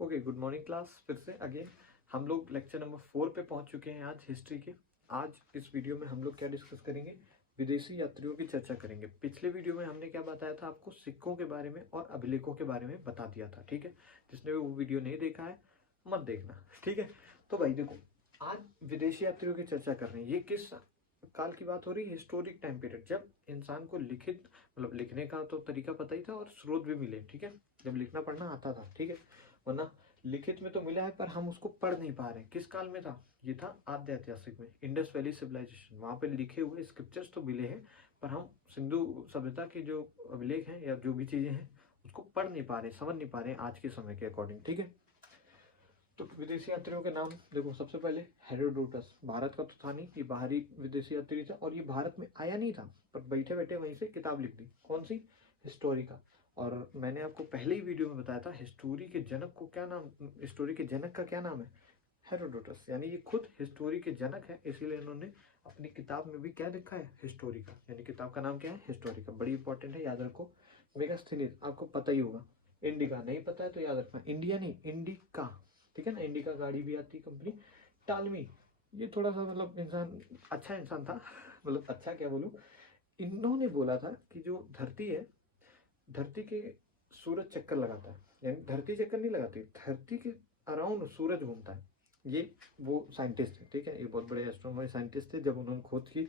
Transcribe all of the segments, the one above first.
Okay, good morning class. फिर से again हम लोग लेक्चर नंबर 4 पे पहुंच चुके हैं आज हिस्ट्री के। आज इस वीडियो में हम लोग क्या डिस्कस करेंगे, विदेशी यात्रियों की चर्चा करेंगे। पिछले वीडियो में हमने क्या बताया था आपको, सिक्कों के बारे में और अभिलेखों के बारे में बता दिया था। ठीक है, जिसने भी वो वीडियो नहीं देखा है मत देखना। ठीक है, तो भाई देखो, आज विदेशी यात्रियों की चर्चा कर रहे हैं। ये किस काल की बात हो रही है? हिस्टोरिक टाइम पीरियड, जब इंसान को लिखित मतलब लिखने का तो तरीका पता ही था और स्रोत भी मिले। ठीक है, जब लिखना पढ़ना आता था। ठीक है, वरना लिखित में तो मिला है पर हम उसको पढ़ नहीं पा रहे। किस काल में था ये? था आद्य ऐतिहासिक में, इंडस वैली सिविलाइजेशन। वहां पे लिखे हुए स्क्रिप्चर्स तो मिले हैं पर हम सिंधु सभ्यता के जो अभिलेख हैं या जो भी चीजें हैं उसको पढ़ नहीं पा रहे, समझ नहीं पा रहे आज के समय के अकॉर्डिंग। ठीक है, तो विदेशी यात्रियों के नाम देखो। सबसे पहले हेरोडोटस, भारत का तो था नहीं, ये बाहरी विदेशी यात्री था और ये भारत में आया नहीं था पर बैठे बैठे वहीं से किताब लिख दी। कौन सी? हिस्टोरी का। और मैंने आपको पहले ही वीडियो में बताया था हिस्टोरी के जनक को क्या नाम, हिस्टोरी के जनक का क्या नाम है? हेरोडोटस। यानी ये खुद हिस्टोरी के जनक है, इसीलिए इन्होंने अपनी किताब में भी क्या लिखा है? हिस्टोरी का। यानी किताब का नाम क्या है? हिस्टोरी का। बड़ी इंपॉर्टेंट है, याद रखो। मेगास्थनीज आपको पता ही होगा। इंडिका नहीं पता है तो याद रखना, इंडिया नहीं इंडिका। ठीक है ना, इंडिका गाड़ी भी आती है कंपनी। टालमी, ये थोड़ा सा मतलब इंसान, अच्छा इंसान था। मतलब अच्छा क्या बोलूं, इन्होंने बोला था कि जो धरती है, धरती के सूरज चक्कर लगाता है। यानी धरती चक्कर नहीं लगाती, धरती के अराउंड सूरज घूमता है। ये वो साइंटिस्ट है। ठीक है, ये बहुत बड़े एस्ट्रोनॉमर साइंटिस्ट थे। जब उन्होंने खोज की,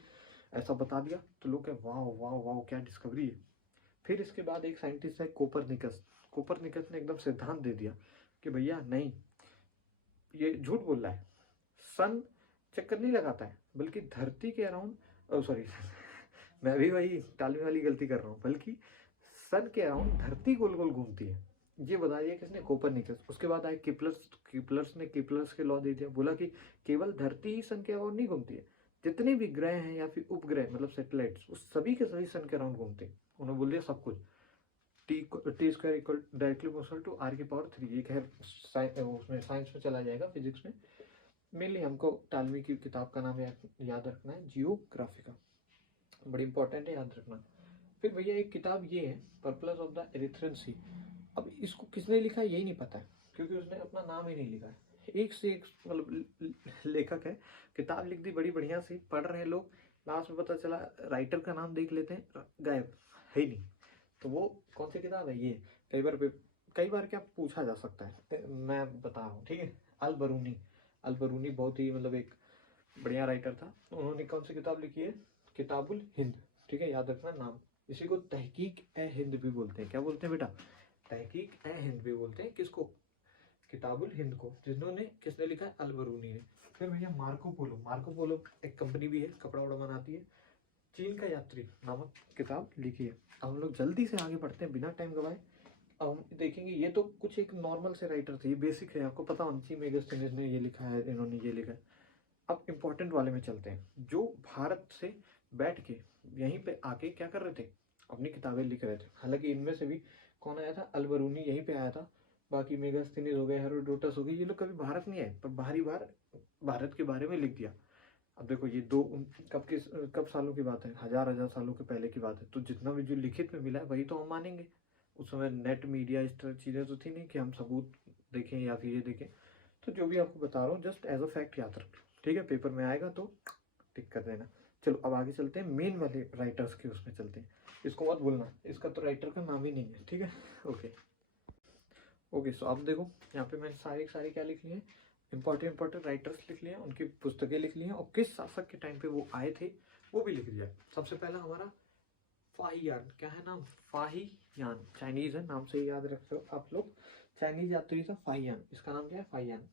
ऐसा बता दिया तो लोग कहे वाह वाह वाह क्या डिस्कवरी है। फिर इसके बाद एक साइंटिस्ट है कोपरनिकस। कोपरनिकस ने एकदम सिद्धांत दे दिया कि भैया नहीं, ये झूठ बोल रहा है। सन चक्कर नहीं लगाता है बल्कि धरती के अराउंड, सॉरी मैं भी वही टालने वाली गलती कर रहा हूँ, बल्कि सन के अराउंड धरती गोल गोल घूमती है। ये बता दिया किसने? कोपरनिकस। उसके बाद आए किपलर्स। किपलर्स ने किपलर्स के लॉ दे दिया, बोला कि केवल धरती ही सन के अराउंड नहीं घूमती है, जितने भी ग्रह हैं या फिर उपग्रह मतलब सैटेलाइट्स, उस सभी के सभी सन के अराउंड घूमते हैं। उन्होंने बोल दिया सब कुछ। T square equal directly proportional to R की पावर 3। ये खैर उसमें साइंस में चला जाएगा, फिजिक्स में। मेनली हमको टालमी की किताब का नाम याद रखना है, जियोग्राफिका। बड़ी इंपॉर्टेंट है, याद रखना। फिर भैया एक किताब ये है, पर्पल्स ऑफ द एरिथ्रियन सी। अब इसको किसने लिखा है यही नहीं पता है, क्योंकि उसने अपना नाम ही नहीं लिखा है। एक से एक मतलब लेखक है, किताब लिख दी बड़ी बढ़िया सी, पढ़ रहे हैं लोग, लास्ट में पता चला राइटर का नाम देख लेते हैं, गायब है ही नहीं। तो वो कौन सी किताब है ये? कई बार क्या पूछा जा सकता है, मैं बता रहा हूँ। ठीक है, अल बरूनी। अल बरूनी बहुत ही मतलब एक बढ़िया राइटर था। उन्होंने कौन सी किताब लिखी है? किताबुल हिंद। ठीक है, याद रखना नाम। इसी को तहकीक ए हिंद भी बोलते हैं। क्या बोलते हैं बेटा? तहकीक ए हिंद भी बोलते हैं। किसको? किताबुल हिंद को। जिन्होंने किसने लिखा है? अल बरूनी ने। फिर भैया मार्को पोलो। मार्को पोलो एक कंपनी भी है, कपड़ा वपड़ा बनाती है। चीन का यात्री नामक किताब लिखी है। अब हम लोग जल्दी से आगे बढ़ते हैं बिना टाइम गवाए। अब हम देखेंगे, ये तो कुछ एक नॉर्मल से राइटर थे, ये बेसिक है, आपको पता होना चाहिए। मेगास्थनीज ने ये लिखा है, इन्होंने ये लिखा है। अब इम्पोर्टेंट वाले में चलते हैं, जो भारत से बैठ के यहीं पे आके क्या कर रहे थे? अपनी किताबें लिख रहे थे। हालांकि इनमें से भी कौन आया था? अल बरूनी यहीं पे आया था। बाकी मेगास्थनीज हो गए, हेरोडोटस हो गए, ये लोग कभी भारत नहीं आए पर बाहरी बार भारत के बारे में लिख दिया। अब देखो ये दो कब सालों की बात है? हजार हजार सालों के पहले की बात है। तो जितना भी जो लिखित में मिला है वही तो हम मानेंगे। उस समय नेट मीडिया इस तरह चीजें तो थी नहीं कि हम सबूत देखें या फिर ये देखें। तो जो भी आपको बता रहा हूँ जस्ट एज अ फैक्ट याद रख लो। ठीक है, पेपर में आएगा तो टिक कर देना। चलो अब आगे चलते हैं, मेन वाले राइटर्स के उसमें चलते हैं। इसको मत भूलना, इसका तो राइटर का नाम ही नहीं है। ठीक है, ओके ओके। सो अब देखो, यहाँ पे मैंने सारी सारी क्या लिख ली है? इंपॉर्टेंट राइटर्स लिख लिए हैं, उनकी पुस्तकें लिख ली हैं और किस शासक के टाइम पे वो आए थे वो भी लिख दिया। सबसे पहला हमारा फाहियान। क्या है नाम? फाहियान। चाइनीज है, नाम से ही याद रख लो आप लोग। चाइनीज यात्री था फाहियान। इसका नाम क्या है? फाहियान।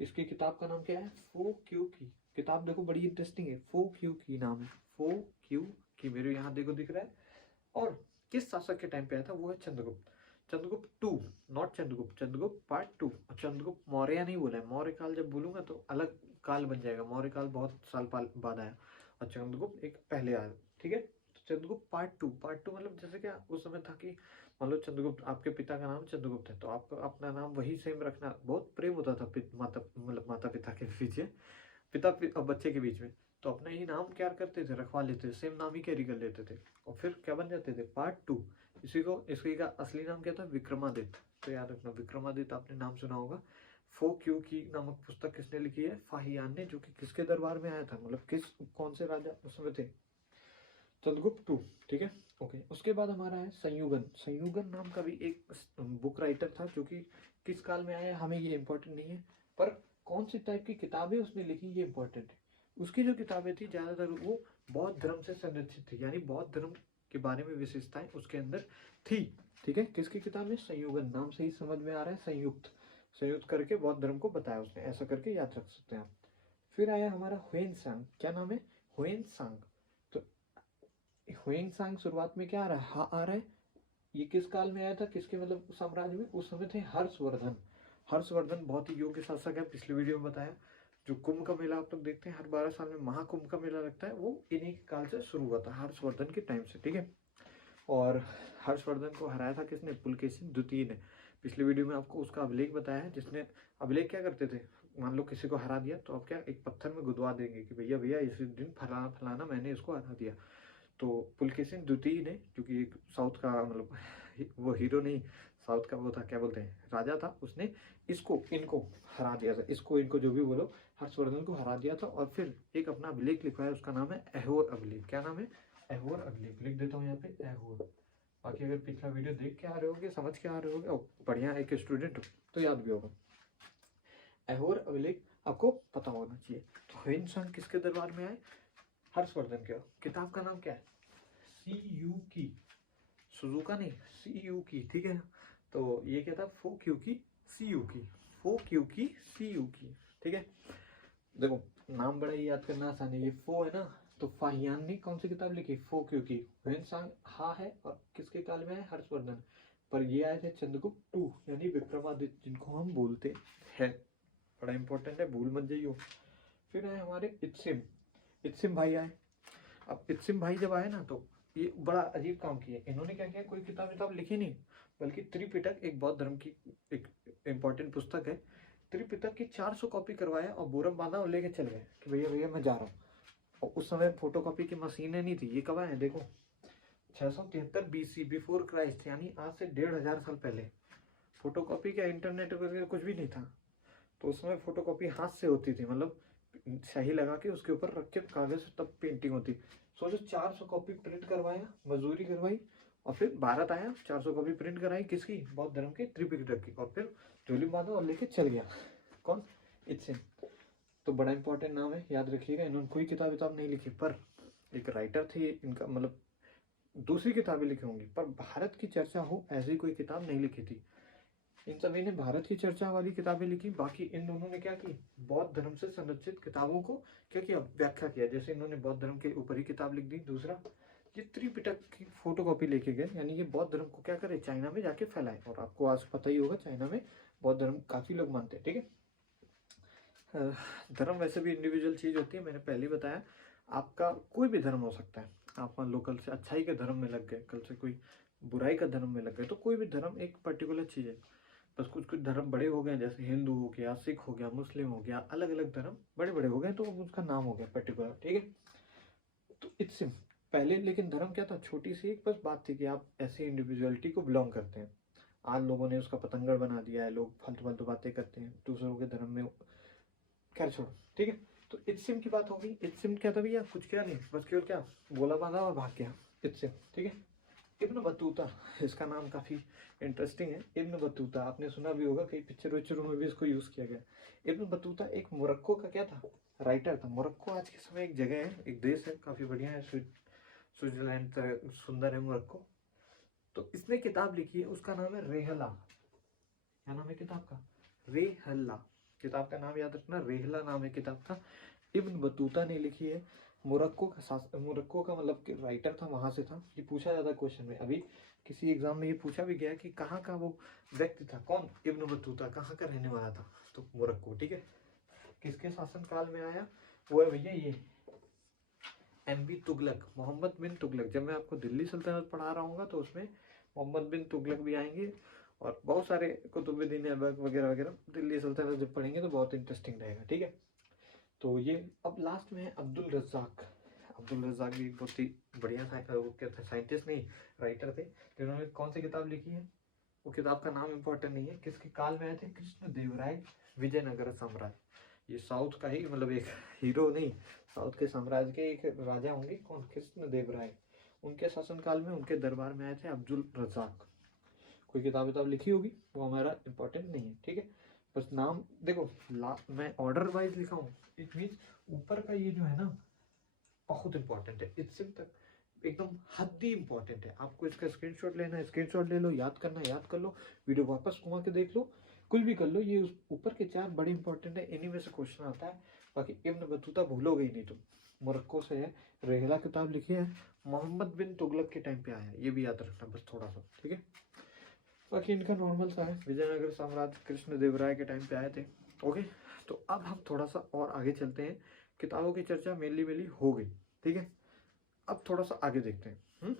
इसकी किताब का नाम क्या है? फो क्यू की। किताब देखो बड़ी इंटरेस्टिंग है, फो क्यू की नाम है। फो क्यू की, मेरे यहाँ देखो दिख रहा है। और किस शासक के टाइम पे आया था? वो है Chandragupta. Chandragupta two, not Chandragupta, Chandragupta part two. और चंद्रगुप्त मौर्य नहीं बोला है, मौर्य काल जब बोलूंगा तो अलग काल बन जाएगा। मौर्य काल बहुत साल बाद आया और चंद्रगुप्त एक पहले आया। ठीक है, तो Chandragupta part to. Part two मतलब जैसे क्या उस समय था कि मान लो चंद्रगुप्त, आपके पिता का नाम चंद्रगुप्त है तो आपको अपना नाम वही सेम रखना। बहुत प्रेम होता था माता मतलब माता पिता के पीछे, और बच्चे के बीच में। तो अपना ही नाम क्या करते थे? रखवा लेते थे, सेम नाम ही कैरी कर लेते थे और फिर क्या बन जाते थे? Part two. इसी का असली नाम क्या था? विक्रमादित्य। तो याद रखना विक्रमादित्य आपने नाम सुना होगा। फो क्यू की नामक पुस्तक किसने लिखी है? फाहियान ने, जो कि किसके दरबार में आया था, मतलब किस कौन से राजा उस समय थे? चंद्रगुप्त टू। ठीक है, ओके। उसके बाद हमारा है संयुगन। संयुगन नाम का भी एक बुक राइटर था, जो कि किस काल में आया हमें ये इंपॉर्टेंट नहीं है, पर कौन सी टाइप की किताबें उसने लिखी ये इंपॉर्टेंट है। उसकी जो किताबें थी ज्यादातर वो बौद्ध धर्म से संरक्षित थी, यानी बौद्ध धर्म के बारे में विशेषताएं उसके अंदर थी। ठीक है, किसकी किताब में? संयुगन। नाम से ही समझ में आ रहा है, संयुक्त, संयुक्त करके बौद्ध धर्म को बताया उसने, ऐसा करके याद रख सकते हैं आप। फिर आया हमारा ह्वेन सांग। क्या नाम है? ह्वेन सांग। तो ह्वेन सांग शुरुआत में क्या आ रहा है? हा आ रहा है। ये किस काल में आया था, किसके मतलब साम्राज्य में? उस समय थे हर्षवर्धन। हर्षवर्धन बहुत ही योग्य शासक है, पिछले वीडियो में बताया। जो कुंभ का मेला आप लोग देखते हैं हर 12 साल में, महाकुंभ का मेला लगता है, वो इन्हीं के काल से शुरू हुआ था, हर्षवर्धन के टाइम से। ठीक है, और हर्षवर्धन को हराया था किसने? पुलकेशिन द्वितीय ने। पिछले वीडियो में आपको उसका अभिलेख बताया है, जिसने अभिलेख क्या करते थे, मान लो किसी को हरा दिया तो आप क्या एक पत्थर में गुदवा देंगे कि भैया भैया इस दिन फलाना फलाना मैंने इसको हरा दिया। तो पुलकेशिन द्वितीय ने, जो कि एक साउथ का मतलब वो हीरो नहीं, साउथ का वो था, क्या बोलते हैं, राजा था, उसने इसको इनको हरा दिया था, इसको इनको जो भी बोलो, हर्षवर्धन को हरा दिया था। और फिर एक अपना अभिलेख लिखवाया, उसका नाम है ऐहोर अभिलेख। क्या नाम है? ऐहोर अभिलेख। लिख देता हूँ यहाँ पे ऐहोर। बाकी अगर पिछला वीडियो देख के आ रहे होगे, समझ के आ रहे होगे और बढ़िया एक स्टूडेंट हो तो याद भी होगा। ऐहोर अभिलेख आपको पता होना चाहिए। तो ह्वेन सांग किसके दरबार में आए? हर्षवर्धन के। किताब का नाम क्या है? सी यू की, सुजुका नहीं, सी यू की। ठीक है, तो ये क्या था? फो क्यू की सी यू की, फो क्यू की सी यू की। ठीक है, देखो नाम बड़ा ही याद करना आसान है। ये फो है ना, तो फाहियान ने कौन सी किताब लिखी? फो क्यू की। ह्वेन सांग हा है, और किसके काल में है? हर्षवर्धन। पर ये आए थे चंद्रगुप्त टू, यानी विक्रमादित्य, जिनको हम बोलते हैं। बड़ा इंपॉर्टेंट है, भूल मत जाइयो। फिर आए हमारे इत्सिम। इत्सिम भाई आए। अब इत्सिम भाई जब आए ना, तो ये बड़ा अजीब काम किया इन्होंने। क्या किया? कोई किताब लिखी नहीं, बल्कि त्रिपिटक, एक बौद्ध धर्म की एक इंपॉर्टेंट पुस्तक है, त्रिपिटक की 400 कॉपी करवाया और बोरम बांधा और लेके चल गए कि भैया भैया मैं जा रहा हूँ। और उस समय फोटोकॉपी की मशीनें नहीं थी। ये कब आए देखो, 673 BC, बिफोर क्राइस्ट, यानी आज से 1500 साल पहले। फोटोकॉपी का इंटरनेट वगैरह कुछ भी नहीं था, तो उसमें फोटोकॉपी हाथ से होती थी, मतलब सही लगा के उसके ऊपर रख के कागज से तब पेंटिंग होती। सोचो 400 कॉपी प्रिंट करवाया, मजदूरी करवाई, और फिर भारत आया, 400 कॉपी प्रिंट कराई, किसकी? बौद्ध धर्म के त्रिपिटक की, और फिर झोली बांधा और लेके चल गया। कौन? इत्सिम। तो बड़ा इंपॉर्टेंट नाम है, याद रखिएगा। इन्होंने कोई किताब नहीं लिखी, पर एक राइटर थे इनका, मतलब दूसरी किताबें लिखी होंगी, पर भारत की चर्चा हो ऐसी कोई किताब नहीं लिखी थी। इन सभी ने भारत की चर्चा वाली किताबें लिखी। बाकी इन दोनों ने क्या की? बौद्ध धर्म से संरक्षित किताबों को क्या किया? व्याख्या किया। जैसे इन्होंने बौद्ध धर्म के ऊपर ही किताब लिख दी। दूसरा, ये त्रिपिटक की फोटोकॉपी लेके गए, यानी ये बौद्ध धर्म को क्या करे? चाइना में जाके फैलाए। और आपको आज पता ही होगा, चाइना में बौद्ध धर्म काफी लोग मानते हैं। ठीक है, धर्म वैसे भी इंडिविजुअल चीज होती है, मैंने पहले ही बताया। आपका कोई भी धर्म हो सकता है। आप मान लो कल से अच्छाई के धर्म में लग गए, कल से कोई बुराई का धर्म में लग गए, तो कोई भी धर्म एक पर्टिकुलर चीज है। बस कुछ कुछ धर्म बड़े हो गए, जैसे हिंदू हो गया, सिख हो गया, मुस्लिम हो गया, अलग अलग धर्म बड़े बड़े हो गए, तो उसका नाम हो गया पर्टिकुलर। ठीक है, तो इट्स पहले लेकिन धर्म क्या था? छोटी सी एक बस बात थी कि आप ऐसे इंडिविजुअलिटी को बिलोंग करते हैं। आज लोगों ने उसका पतंगड़ बना दिया है, लोग फालतू फालतू बातें करते हैं दूसरों के धर्म में। खैर छोड़ो, ठीक है। तो इत्सिम की बात होगी। इत्सिम क्या था भैया? कुछ क्या नहीं, बस केवल क्या, गोला बांधा और भाग गया, इत्सिम। ठीक है, इब्न बतूता, इसका नाम काफी इंटरेस्टिंग है। इब्न बतूता आपने सुना भी होगा, कई पिक्चर विक्चरों में भी इसको यूज किया गया। इब्न बतूता एक मोरक्को का क्या था? राइटर था। मोरक्को आज के समय एक जगह है, एक देश है, काफी बढ़िया है, स्विट्जरलैंड सुंदर है मोरक्को। तो इसने किताब लिखी है, उसका नाम है रेहला। क्या नाम है किताब का? रेहला। किताब का नाम याद रखना, रेहला नाम है किताब का। इब्न बतूता ने लिखी है। मोरक्को का मतलब कि राइटर था, वहां से था। ये पूछा जाता क्वेश्चन में, अभी किसी एग्जाम में ये पूछा भी गया कि कहाँ का वो व्यक्ति था, कौन? इब्न बतूता कहाँ का रहने वाला था? तो मोरक्को। ठीक है, किसके शासन काल में आया? वो है भैया ये MB तुगलक, मोहम्मद बिन तुगलक। जब मैं आपको दिल्ली सल्तनत पढ़ा रहा हूँ तो उसमें मोहम्मद बिन तुगलक भी आएंगे, और बहुत सारे कुतुबुद्दीन ऐबक वगैरह वगैरह। दिल्ली सल्तनत जब पढ़ेंगे तो बहुत इंटरेस्टिंग रहेगा। ठीक है, तो ये अब लास्ट में है अब्दुल रज्जाक। अब्दुल रज्जाक भी बहुत ही बढ़िया वो क्या था, साइंटिस्ट नहीं, राइटर थे, जिन्होंने कौन सी किताब लिखी है? वो किताब का नाम इम्पोर्टेंट नहीं है। किसके काल में आए थे? कृष्णदेवराय विजयनगर साम्राज्य। ये साउथ का ही मतलब एक हीरो नहीं, साउथ के साम्राज्य के एक राजा होंगे। कौन? कृष्णदेवराय। उनके शासनकाल में उनके दरबार में आए थे अब्दुल रजाक। कोई किताब विताब लिखी होगी, वो हमारा इम्पोर्टेंट नहीं है, ठीक है। बस नाम देखो, मैं ऑर्डर वाइज लिखा हूँ, इट मीन्स ऊपर का ये जो है ना बहुत इंपॉर्टेंट है, इससे तक एकदम हद ही इंपॉर्टेंट है। आपको इसका स्क्रीनशॉट लेना है, स्क्रीनशॉट ले लो, याद करना है याद कर लो, वीडियो वापस घुमा के देख लो, कुछ भी कर लो। ये ऊपर के 4 बड़े इंपॉर्टेंट है, इन्हीं में से क्वेश्चन आता है। बाकी इब्न बतूता भूलोगे ही नहीं तुम, मोरक्को से है, रेहला किताब लिखी है, मोहम्मद बिन तुगलक के टाइम पे आया है, ये भी याद रखना बस थोड़ा सा, ठीक है। बाकी इनका नॉर्मल सा है, विजयनगर साम्राज्य कृष्णदेवराय के टाइम पे आए थे, ओके। तो अब हम थोड़ा सा और आगे चलते हैं। किताबों की चर्चा मेनली हो गई, ठीक है। अब थोड़ा सा आगे देखते हैं,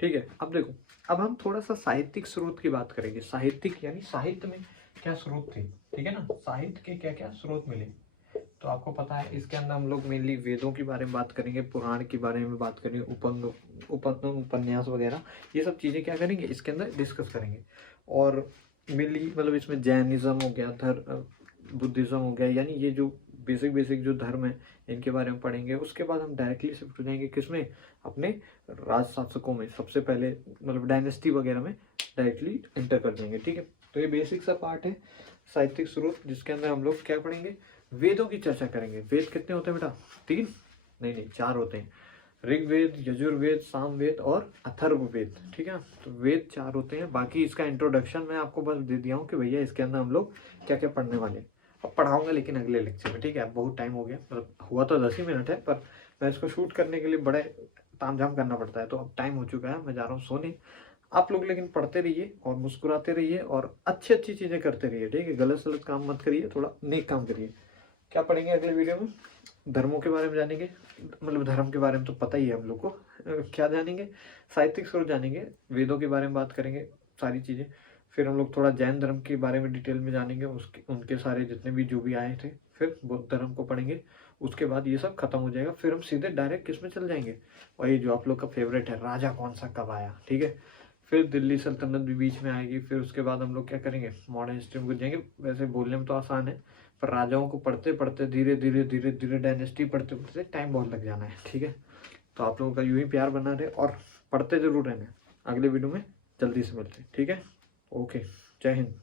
ठीक है। अब देखो, अब हम थोड़ा सा साहित्यिक स्रोत की बात करेंगे। साहित्यिक यानी साहित्य में क्या स्रोत थे, ठीक है ना, साहित्य के क्या क्या स्रोत मिले। तो आपको पता है इसके अंदर हम लोग मेनली वेदों के बारे में बात करेंगे, पुराण के बारे में बात करेंगे, उपन्यास वगैरह, ये सब चीज़ें क्या करेंगे इसके अंदर डिस्कस करेंगे। और मेनली मतलब इसमें जैनिज्म हो गया, बुद्धिज़्म हो गया, यानी ये जो बेसिक जो धर्म है इनके बारे में पढ़ेंगे। उसके बाद हम डायरेक्टली शिफ्ट हो जाएंगे किसमें? अपने राज शासकों में, सबसे पहले मतलब डायनेस्टी वगैरह में डायरेक्टली एंटर कर जाएंगे, ठीक है। तो ये बेसिक सा पार्ट है साहित्यिक स्रोत, जिसके अंदर हम लोग क्या पढ़ेंगे? वेदों की चर्चा करेंगे। वेद कितने होते हैं बेटा? 3 नहीं 4 होते हैं, ऋग्वेद, यजुर्वेद, सामवेद और अथर्ववेद, ठीक है। तो वेद 4 होते हैं। बाकी इसका इंट्रोडक्शन मैं आपको बस दे दिया हूँ कि भैया इसके अंदर हम लोग क्या क्या पढ़ने वाले हैं। अब पढ़ाऊंगा लेकिन अगले लेक्चर में, ठीक है। अब बहुत टाइम हो गया, मतलब हुआ तो 10 ही मिनट है, पर मैं इसको शूट करने के लिए बड़े तामझाम करना पड़ता है, तो अब टाइम हो चुका है, मैं जा रहा हूँ सोने। आप लोग लेकिन पढ़ते रहिए और मुस्कुराते रहिए और अच्छी अच्छी चीज़ें करते रहिए, ठीक है। गलत सलत काम मत करिए, थोड़ा नेक काम करिए। क्या पढ़ेंगे अगले वीडियो में? धर्मों के बारे में जानेंगे, मतलब धर्म के बारे में तो पता ही है हम लोग को, क्या जानेंगे? साहित्यिक स्रोत जानेंगे, वेदों के बारे में बात करेंगे, सारी चीज़ें। फिर हम लोग थोड़ा जैन धर्म के बारे में डिटेल में जानेंगे, उसके उनके सारे जितने भी जो भी आए थे। फिर बौद्ध धर्म को पढ़ेंगे, उसके बाद ये सब खत्म हो जाएगा। फिर हम सीधे डायरेक्ट किस में चल जाएंगे? वही जो आप लोग का फेवरेट है, राजा कौन सा कब आया, ठीक है। फिर दिल्ली सल्तनत भी बीच में आएगी। फिर उसके बाद हम लोग क्या करेंगे? मॉडर्न हिस्ट्री में घुस जाएंगे। वैसे बोलने में तो आसान है, पर राजाओं को पढ़ते पढ़ते धीरे धीरे डायनेस्टी पढ़ते पढ़ते टाइम बहुत लग जाना है, ठीक है। तो आप लोगों का यूं ही प्यार बना रहे और पढ़ते जरूर रहना। अगले वीडियो में जल्दी से मिलते हैं, ठीक है। ओके, जय हिंद।